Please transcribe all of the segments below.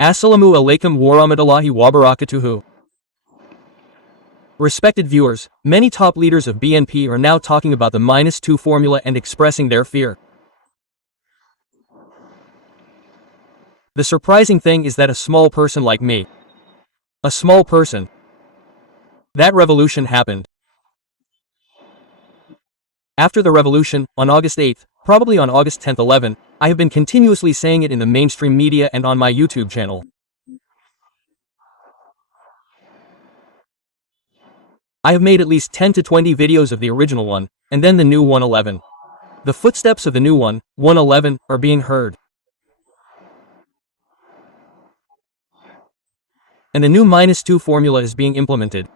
Assalamu alaikum warahmatullahi wabarakatuhu. Respected viewers, many top leaders of BNP are now talking about the -2 formula and expressing their fear. The surprising thing is that a small person like me, a small person, that revolution happened. After the revolution, on August 8th, probably on August 10th 11, I have been continuously saying it in the mainstream media and on my YouTube channel. I have made at least 10 to 20 videos of the original one, and then the new 111. The footsteps of the new 111, are being heard. And the new -2 formula is being implemented.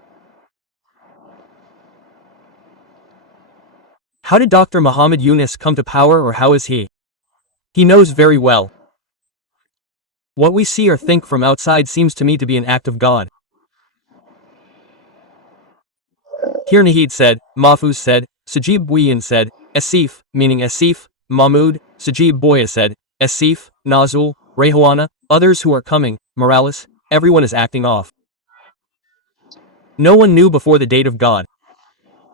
How did Dr. Muhammad Yunus come to power, or how is he? He knows very well. What we see or think from outside seems to me to be an act of God. Here Nahid said, Mahfouz said, Sajib Bouyan said, Asif, meaning Asif, Mahmoud, Sajib Boya said, Asif, Nazul, Rayhawana, others who are coming, Morales, everyone is acting off. No one knew before the date of God.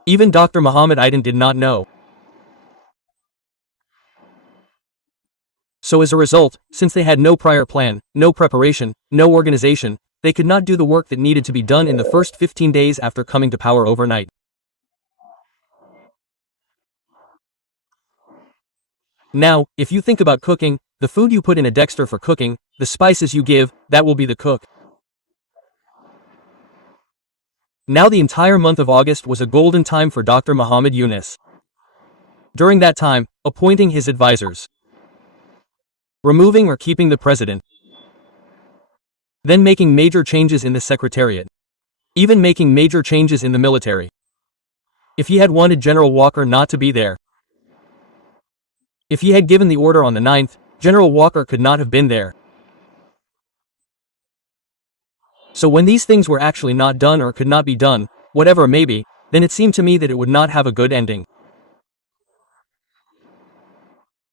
Even Dr. Muhammad Aydin did not know. So as a result, since they had no prior plan, no preparation, no organization, they could not do the work that needed to be done in the first 15 days after coming to power overnight. Now, if you think about cooking, the food you put in a Dexter for cooking, the spices you give, that will be the cook. Now the entire month of August was a golden time for Dr. Muhammad Yunus. During that time, appointing his advisors, removing or keeping the president, then making major changes in the secretariat, even making major changes in the military. If he had wanted General Walker not to be there, if he had given the order on the 9th, General Walker could not have been there. So when these things were actually not done or could not be done, whatever it may be, then it seemed to me that it would not have a good ending.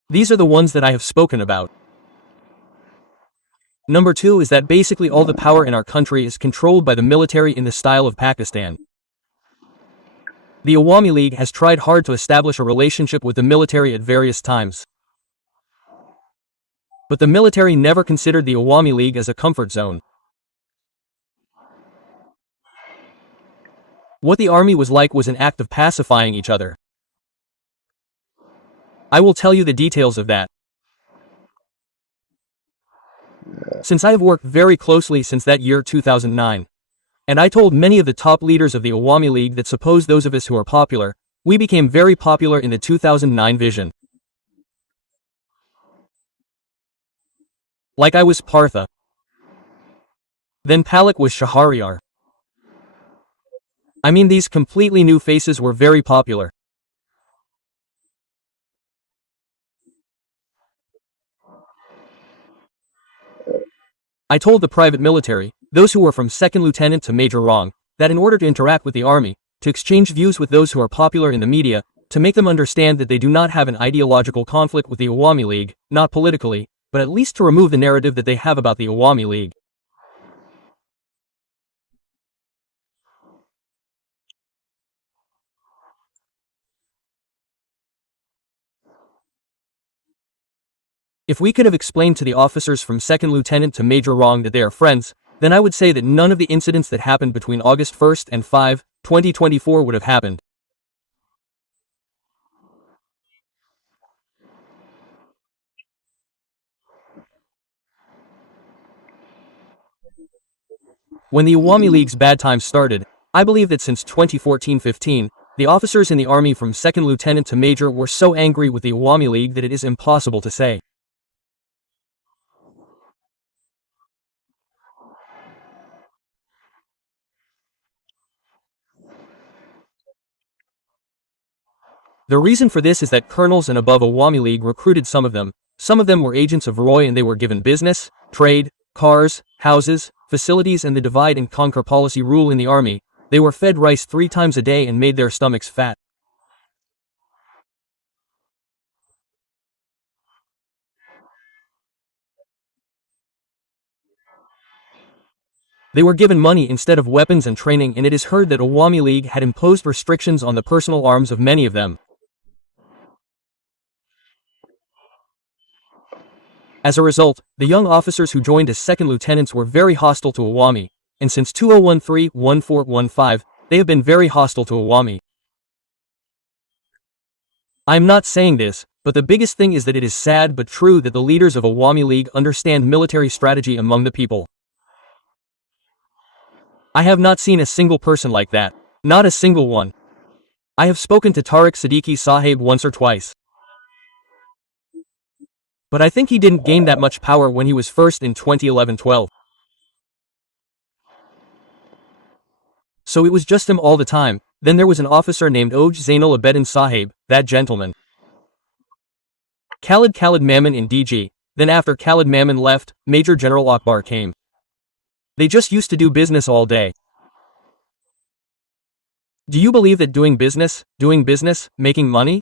These are the ones that I have spoken about. Number 2 is that basically all the power in our country is controlled by the military in the style of Pakistan. The Awami League has tried hard to establish a relationship with the military at various times. But the military never considered the Awami League as a comfort zone. What the army was like was an act of pacifying each other. I will tell you the details of that. Since I have worked very closely since that year 2009, and I told many of the top leaders of the Awami League that suppose those of us who are popular, we became very popular in the 2009 vision. Like I was Partha. Then Palak was Shahryar. I mean, these completely new faces were very popular. I told the private military, those who were from second lieutenant to major rang, that in order to interact with the army, to exchange views with those who are popular in the media, to make them understand that they do not have an ideological conflict with the Awami League, not politically, but at least to remove the narrative that they have about the Awami League. If we could have explained to the officers from second lieutenant to major rang that they are friends, then I would say that none of the incidents that happened between August 1st and 5, 2024 would have happened. When the Awami League's bad times started, I believe that since 2014-15, the officers in the army from second lieutenant to major were so angry with the Awami League that it is impossible to say. The reason for this is that colonels and above Awami League recruited some of them were agents of Roy and they were given business, trade, cars, houses, facilities and the divide and conquer policy rule in the army. They were fed rice 3 times a day and made their stomachs fat. They were given money instead of weapons and training, and it is heard that Awami League had imposed restrictions on the personal arms of many of them. As a result, the young officers who joined as second lieutenants were very hostile to Awami, and since 2013-1415, they have been very hostile to Awami. I am not saying this, but the biggest thing is that it is sad but true that the leaders of Awami League understand military strategy among the people. I have not seen a single person like that. Not a single one. I have spoken to Tariq Siddiqui Sahib once or twice. But I think he didn't gain that much power when he was first in 2011-12. So it was just him all the time. Then there was an officer named Oj Zainul Abedin Sahib, that gentleman. Khalid Mammon in DG. Then after Khalid Mammon left, Major General Akbar came. They just used to do business all day. Do you believe that doing business, making money?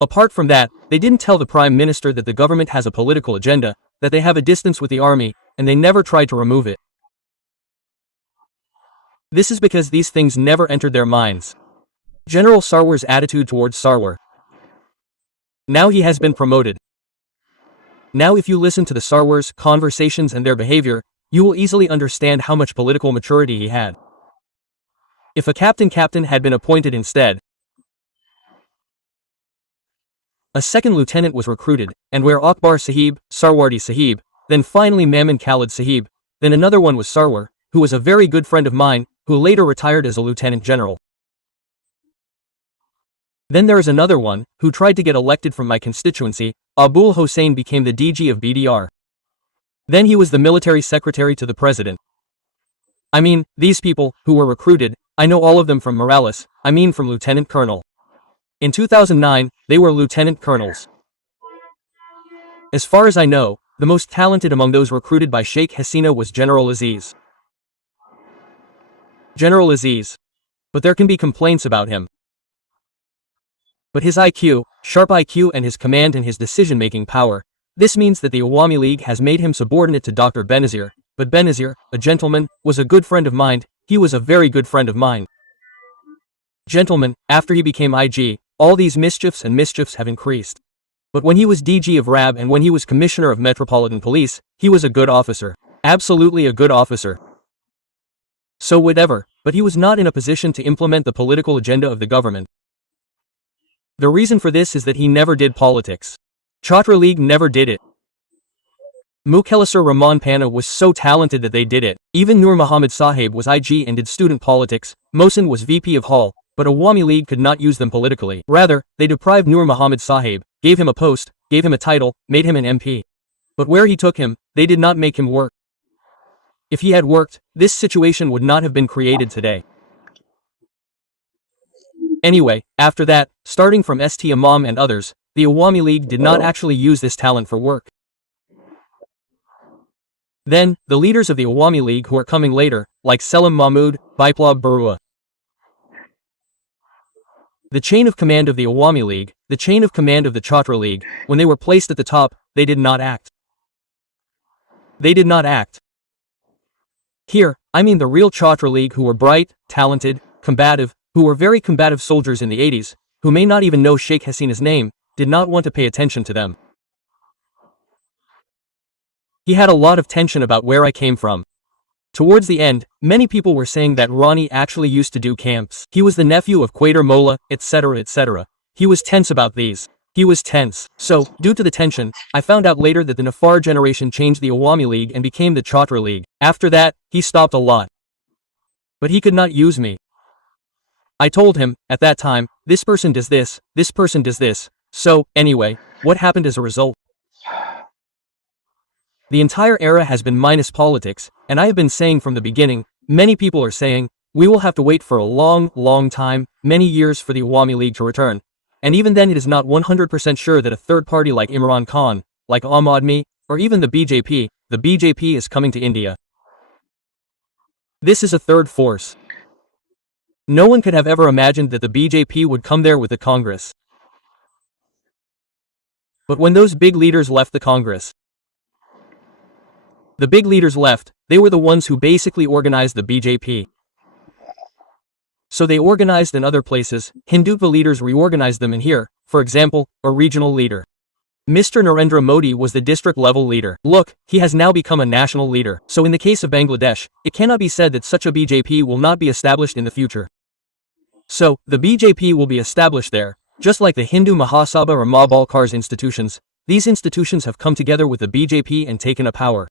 Apart from that, they didn't tell the Prime Minister that the government has a political agenda, that they have a distance with the army, and they never tried to remove it. This is because these things never entered their minds. General Sarwar's attitude towards Sarwar. Now he has been promoted. Now if you listen to the Sarwars' conversations and their behavior, you will easily understand how much political maturity he had. If a captain had been appointed instead, a second lieutenant was recruited, and where Akbar Sahib, Sarwardi Sahib, then finally Mammon Khalid Sahib, then another one was Sarwar, who was a very good friend of mine, who later retired as a lieutenant general. Then there is another one, who tried to get elected from my constituency. Abul Hossein became the DG of BDR. Then he was the military secretary to the president. I mean, these people, who were recruited, I know all of them from Morales, from lieutenant colonel. In 2009, they were lieutenant colonels. As far as I know, the most talented among those recruited by Sheikh Hasina was General Aziz. General Aziz. But there can be complaints about him. But his IQ, sharp IQ, and his command and his decision-making power, this means that the Awami League has made him subordinate to Dr. Benazir, but Benazir, a gentleman, was a good friend of mine. He was a very good friend of mine. Gentlemen, after he became IG, all these mischiefs have increased. But when he was DG of RAB and when he was Commissioner of Metropolitan Police, he was a good officer. Absolutely a good officer. So whatever, but he was not in a position to implement the political agenda of the government. The reason for this is that he never did politics. Chhatra League never did it. Mukhelasar Rahman Panna was so talented that they did it. Even Nur Muhammad Sahib was IG and did student politics. Mohsin was VP of Hall, but Awami League could not use them politically. Rather, they deprived Nur Muhammad Sahib, gave him a post, gave him a title, made him an MP. But where he took him, they did not make him work. If he had worked, this situation would not have been created today. Anyway, after that, starting from St. Imam and others, the Awami League did not actually use this talent for work. Then, the leaders of the Awami League who are coming later, like Selim Mahmood, Biplab Barua. The chain of command of the Awami League, the chain of command of the Chhatra League, when they were placed at the top, they did not act. They did not act. Here, I mean the real Chhatra League who were bright, talented, combative, who were very combative soldiers in the 80s, who may not even know Sheikh Hasina's name, did not want to pay attention to them. He had a lot of tension about where I came from. Towards the end, many people were saying that Rony actually used to do camps. He was the nephew of Quader Mola, etc., etc. He was tense about these. He was tense. So, due to the tension, I found out later that the Nafar generation changed the Awami League and became the Chhatra League. After that, he stopped a lot. But he could not use me. I told him, at that time, this person does this this. So, anyway, what happened as a result? The entire era has been minus politics, and I have been saying from the beginning, many people are saying, we will have to wait for a long time, many years for the Awami League to return. And even then it is not 100% sure that a third party like Imran Khan, like Aam Aadmi, or even the BJP is coming to India. This is a third force. No one could have ever imagined that the BJP would come there with the Congress. But when those big leaders left the Congress, The big leaders left, they were the ones who basically organized the BJP. So they organized in other places, Hindutva leaders reorganized them in here, for example, a regional leader. Mr. Narendra Modi was the district-level leader. Look, he has now become a national leader. So in the case of Bangladesh, it cannot be said that such a BJP will not be established in the future. So, the BJP will be established there, just like the Hindu Mahasabha or Mabalkar's institutions. These institutions have come together with the BJP and taken a power.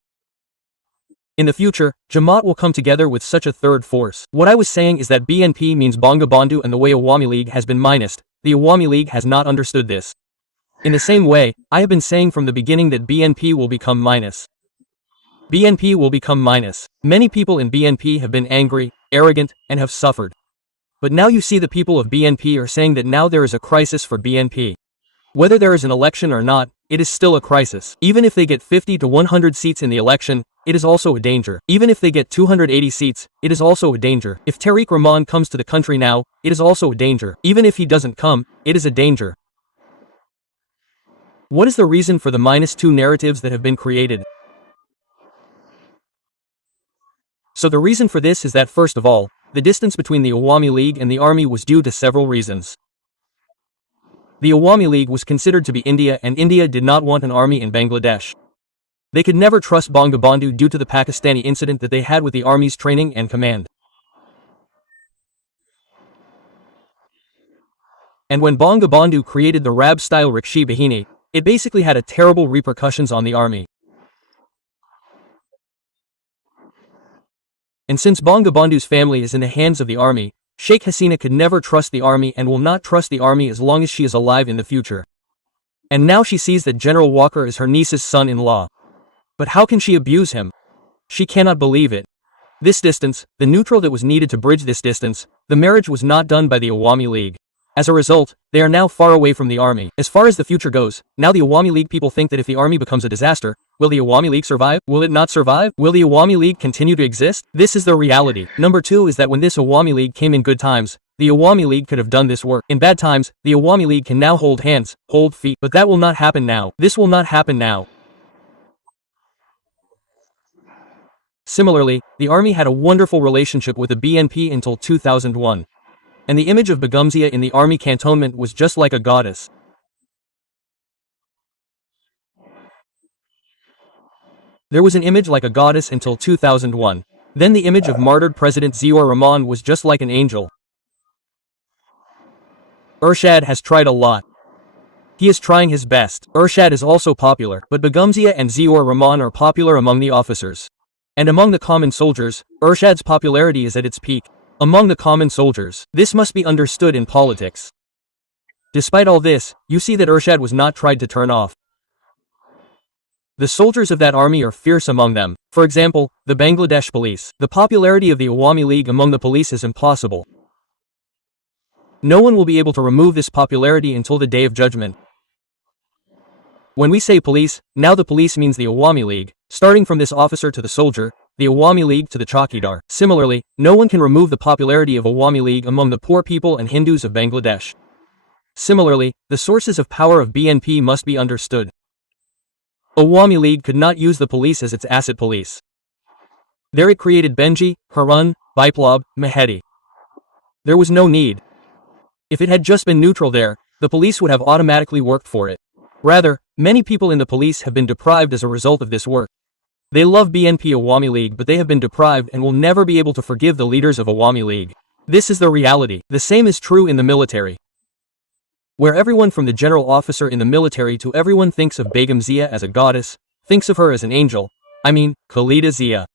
In the future, Jamaat will come together with such a third force. What I was saying is that BNP means Banga Bandhu, and the way Awami League has been minused, the Awami League has not understood this. In the same way, I have been saying from the beginning that BNP will become minus. BNP will become minus. Many people in BNP have been angry, arrogant, and have suffered. But now you see the people of BNP are saying that now there is a crisis for BNP. Whether there is an election or not, it is still a crisis. Even if they get 50 to 100 seats in the election, it is also a danger. Even if they get 280 seats, it is also a danger. If Tariq Rahman comes to the country now, it is also a danger. Even if he doesn't come, it is a danger. What is the reason for the -2 narratives that have been created? So the reason for this is that first of all, the distance between the Awami League and the army was due to several reasons. The Awami League was considered to be India, and India did not want an army in Bangladesh. They could never trust Banga Bandhu due to the Pakistani incident that they had with the army's training and command. And when Banga Bandhu created the Rab-style Rakshi Bahini, it basically had a terrible repercussions on the army. And since Banga Bandhu's family is in the hands of the army, Sheikh Hasina could never trust the army and will not trust the army as long as she is alive in the future. And now she sees that General Walker is her niece's son-in-law. But how can she abuse him? She cannot believe it. This distance, the neutral that was needed to bridge this distance, the marriage was not done by the Awami League. As a result, they are now far away from the army. As far as the future goes, now the Awami League people think that if the army becomes a disaster, will the Awami League survive? Will it not survive? Will the Awami League continue to exist? This is the reality. Number 2 is that when this Awami League came in good times, the Awami League could have done this work. In bad times, the Awami League can now hold hands, hold feet. But that will not happen now. This will not happen now. Similarly, the army had a wonderful relationship with the BNP until 2001. And the image of Begum Zia in the army cantonment was just like a goddess. There was an image like a goddess until 2001. Then the image of martyred President Ziaur Rahman was just like an angel. Ershad has tried a lot. He is trying his best. Ershad is also popular, but Begum Zia and Ziaur Rahman are popular among the officers. And among the common soldiers, Ershad's popularity is at its peak. Among the common soldiers, this must be understood in politics. Despite all this, you see that Ershad was not tried to turn off. The soldiers of that army are fierce among them. For example, the Bangladesh police. The popularity of the Awami League among the police is impossible. No one will be able to remove this popularity until the day of judgment. When we say police, now the police means the Awami League, starting from this officer to the soldier, the Awami League to the Chowkidar. Similarly, no one can remove the popularity of Awami League among the poor people and Hindus of Bangladesh. Similarly, the sources of power of BNP must be understood. Awami League could not use the police as its asset police. There it created Benji, Harun, Biplab, Mehedi. There was no need. If it had just been neutral there, the police would have automatically worked for it. Rather, many people in the police have been deprived as a result of this work. They love BNP Awami League, but they have been deprived and will never be able to forgive the leaders of Awami League. This is the reality. The same is true in the military, where everyone from the general officer in the military to everyone thinks of Begum Zia as a goddess, thinks of her as an angel. I mean, Khalida Zia.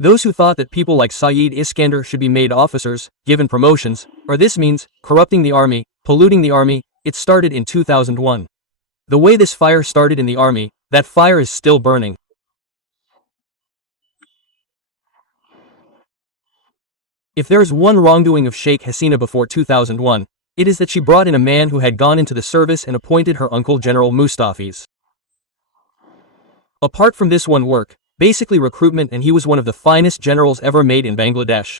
Those who thought that people like Saeed Iskander should be made officers, given promotions, or this means corrupting the army, polluting the army, it started in 2001. The way this fire started in the army, that fire is still burning. If there is one wrongdoing of Sheikh Hasina before 2001, it is that she brought in a man who had gone into the service and appointed her uncle General Mustafiz. Apart from this one work, basically recruitment, and he was one of the finest generals ever made in Bangladesh.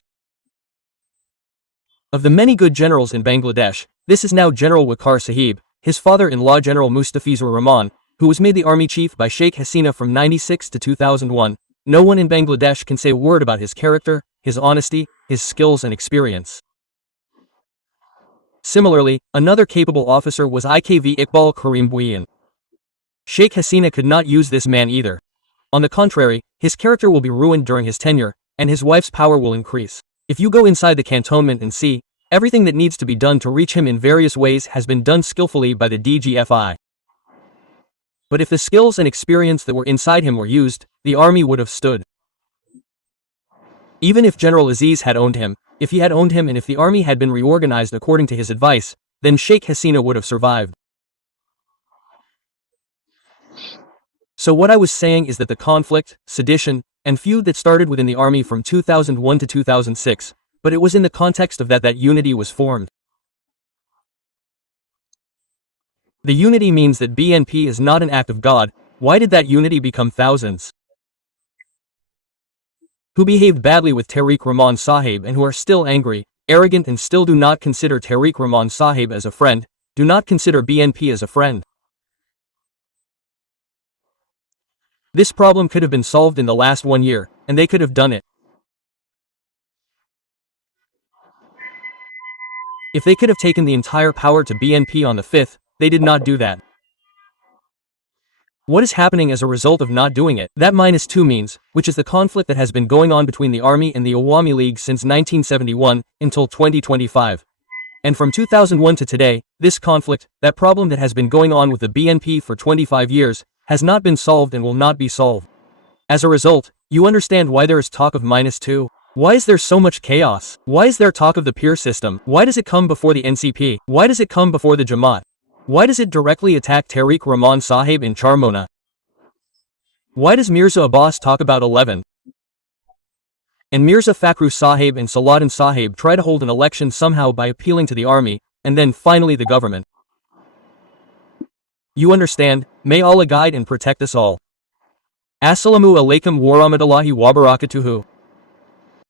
Of the many good generals in Bangladesh, this is now General Waqar Sahib, his father-in-law General Mustafizur Rahman, who was made the army chief by Sheikh Hasina from 96 to 2001. No one in Bangladesh can say a word about his character, his honesty, his skills and experience. Similarly, another capable officer was IKV Iqbal Karim Bhuiyan. Sheikh Hasina could not use this man either. On the contrary, his character will be ruined during his tenure, and his wife's power will increase. If you go inside the cantonment and see, everything that needs to be done to reach him in various ways has been done skillfully by the DGFI. But if the skills and experience that were inside him were used, the army would have stood. Even if General Aziz had owned him, if he had owned him and if the army had been reorganized according to his advice, then Sheikh Hasina would have survived. So what I was saying is that the conflict, sedition, and feud that started within the army from 2001 to 2006, but it was in the context of that unity was formed. The unity means that BNP is not an act of God. Why did that unity become thousands? Who behaved badly with Tariq Rahman Sahib and who are still angry, arrogant and still do not consider Tariq Rahman Sahib as a friend, do not consider BNP as a friend. This problem could have been solved in the last 1 year, and they could have done it. If they could have taken the entire power to BNP on the 5th, they did not do that. What is happening as a result of not doing it? That -2 means, which is the conflict that has been going on between the army and the Awami League since 1971, until 2025. And from 2001 to today, this conflict, that problem that has been going on with the BNP for 25 years, has not been solved and will not be solved. As a result, you understand why there is talk of -2. Why is there so much chaos? Why is there talk of the peer system? Why does it come before the NCP? Why does it come before the Jamaat? Why does it directly attack Tariq Rahman Sahib in Charmona? Why does Mirza Abbas talk about 11? And Mirza Fakhru Sahib and Saladin Sahib try to hold an election somehow by appealing to the army, and then finally the government. You understand? May Allah guide and protect us all. Assalamu alaikum warahmatullahi wabarakatuhu.